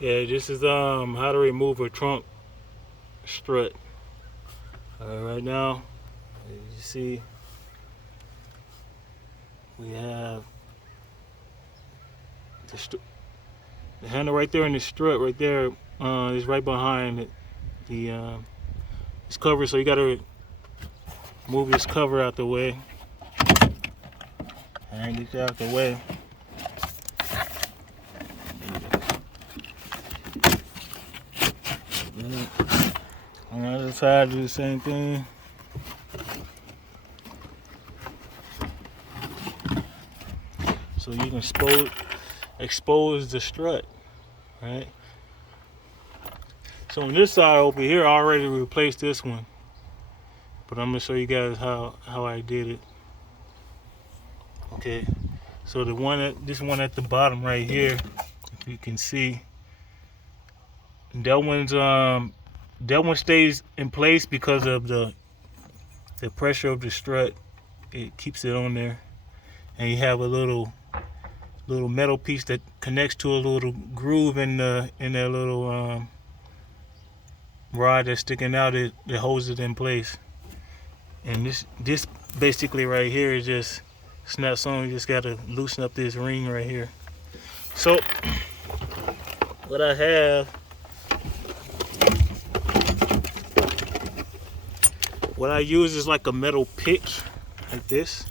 Yeah, this is how to remove a trunk strut. Right now, as you see, we have the handle right there, and the strut right there is right behind this cover. So you gotta move this cover out the way and get that out the way. On the other side, do the same thing. So you can expose the strut, right? So on this side over here, I already replaced this one, but I'm gonna show you guys how I did it. Okay, so this one at the bottom right here, if you can see, that one stays in place because of the pressure of the strut. It keeps it on there, and you have a little metal piece that connects to a little groove in that little rod that's sticking out. That holds it in place. And this basically right here is just snaps on. You just gotta loosen up this ring right here. So what I have, what I use is like a metal pick, like this.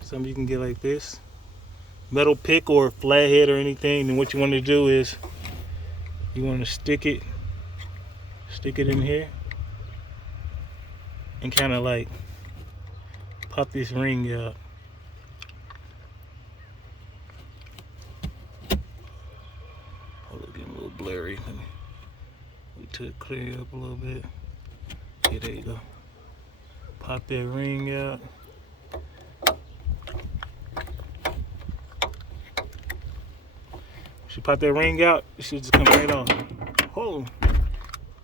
Some of you can get like this. Metal pick or flathead or anything. And what you want to do is you want to stick it in here and kind of like pop this ring out. Oh, it's getting a little blurry. Let me wait till it clear up a little bit. Okay, there you go. Pop that ring out. Once you pop that ring out, it should just come right off. Oh,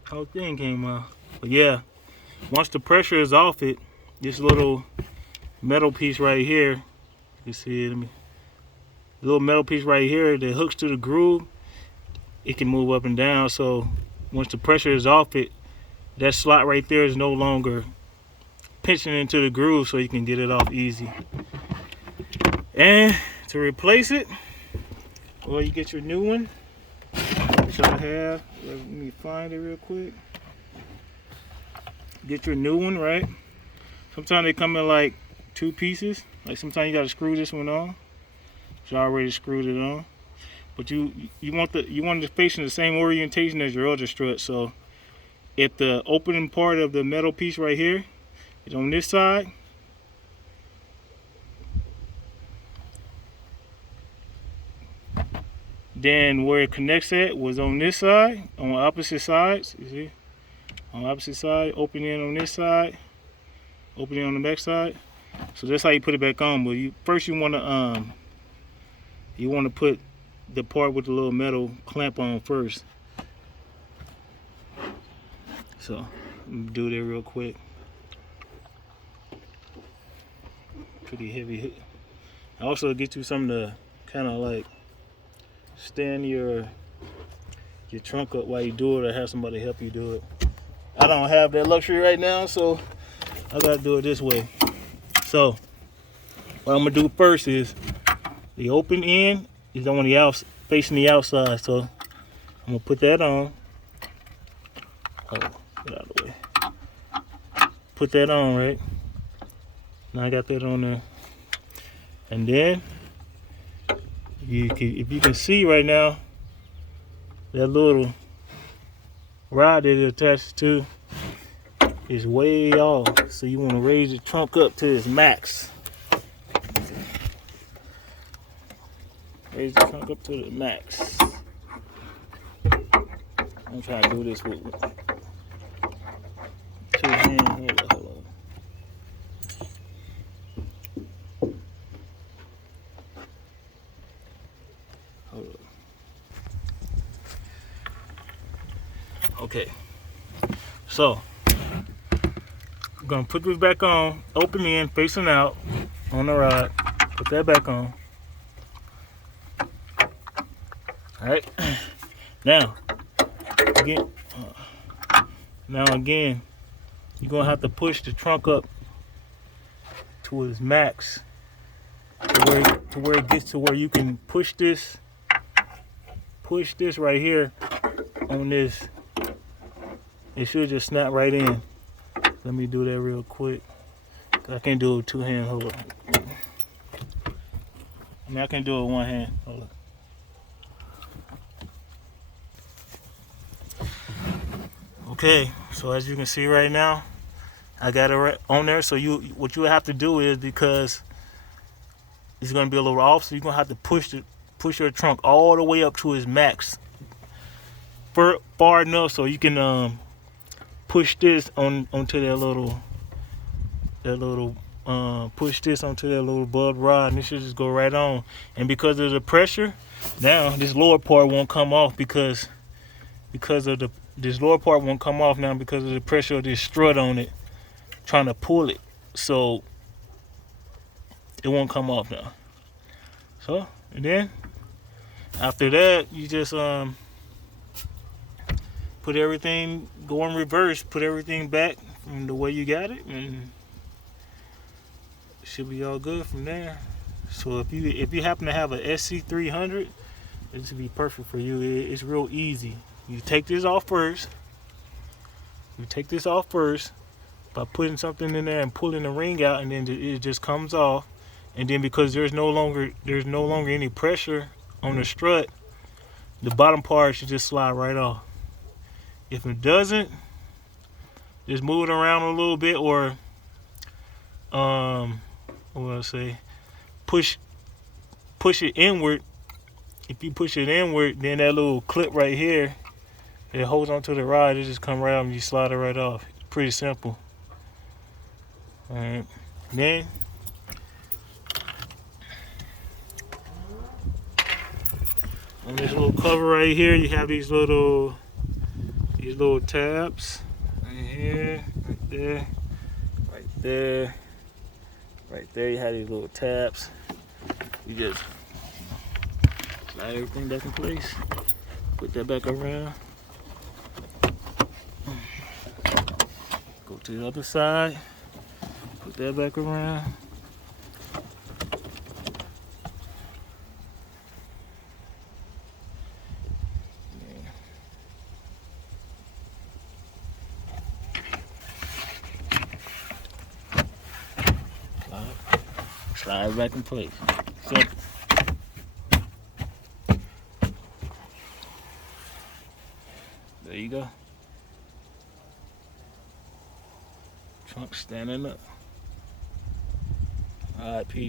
whole thing came off. But yeah, once the pressure is off it, this little metal piece right here, you see it, little metal piece right here that hooks to the groove, it can move up and down. So once the pressure is off it, that slot right there is no longer pinching into the groove, so you can get it off easy. And to replace it, well, you get your new one, which I have. Let me find it real quick. Get your new one, right? Sometimes they come in like 2 pieces. Like sometimes you gotta screw this one on. So I already screwed it on. But you want it facing the same orientation as your other strut. So if the opening part of the metal piece right here is on this side, then where it connects at was on this side, on opposite sides. You see, on the opposite side, opening on this side, opening on the back side. So that's how you put it back on. But first you want to put the part with the little metal clamp on first. So let me do that real quick. Pretty heavy. I also get you something to kind of like stand your trunk up while you do it, or have somebody help you do it. I don't have that luxury right now, so I gotta do it this way. So what I'm gonna do first is the open end is on the facing the outside. So I'm gonna put that on. Oh, get out of the way. Put that on, right? Now I got that on there. And then if you can see right now, that little rod that it attaches to is way off. So you want to raise the trunk up to its max. Raise the trunk up to the max. I'm trying to do this with 2 hands. Hold on. Okay, so I'm gonna put this back on, open end, facing out on the rod. Put that back on. All right. Now, again, you're gonna have to push the trunk up to its max, to where it gets to where you can push this right here on this. It should just snap right in. Let me do that real quick. I can't do it with two hands. Hold up. I mean, I can do it with one hand. Hold up. Okay, so as you can see right now, I got it right on there. So what you have to do is, because it's gonna be a little off, so you're gonna have to push your trunk all the way up to its max, far enough so you can push this onto push this onto that little bulb rod, and it should just go right on. And because of the pressure, now this lower part won't come off because of this lower part won't come off now because of the pressure of this strut on it trying to pull it, so it won't come off now. So, and then after that, you just put everything, go in reverse, put everything back from the way you got it, and it should be all good from there. So if you happen to have a SC300, this would be perfect for you. It's real easy. You take this off first. By putting something in there and pulling the ring out, and then it just comes off. And then because there's no longer any pressure on the strut, the bottom part should just slide right off. If it doesn't, just move it around a little bit, or what do I say? Push it inward. If you push it inward, then that little clip right here, it holds onto the rod. It just come right out and you slide it right off. It's pretty simple. All right. Then on this little cover right here, you have these little tabs right here, right there, right there, right there. You have these little tabs. You just slide everything back in place. Put that back around. Go to the other side. Put that back around. Slide it back in place. Simple. There you go. Trunk standing up. All right, peace.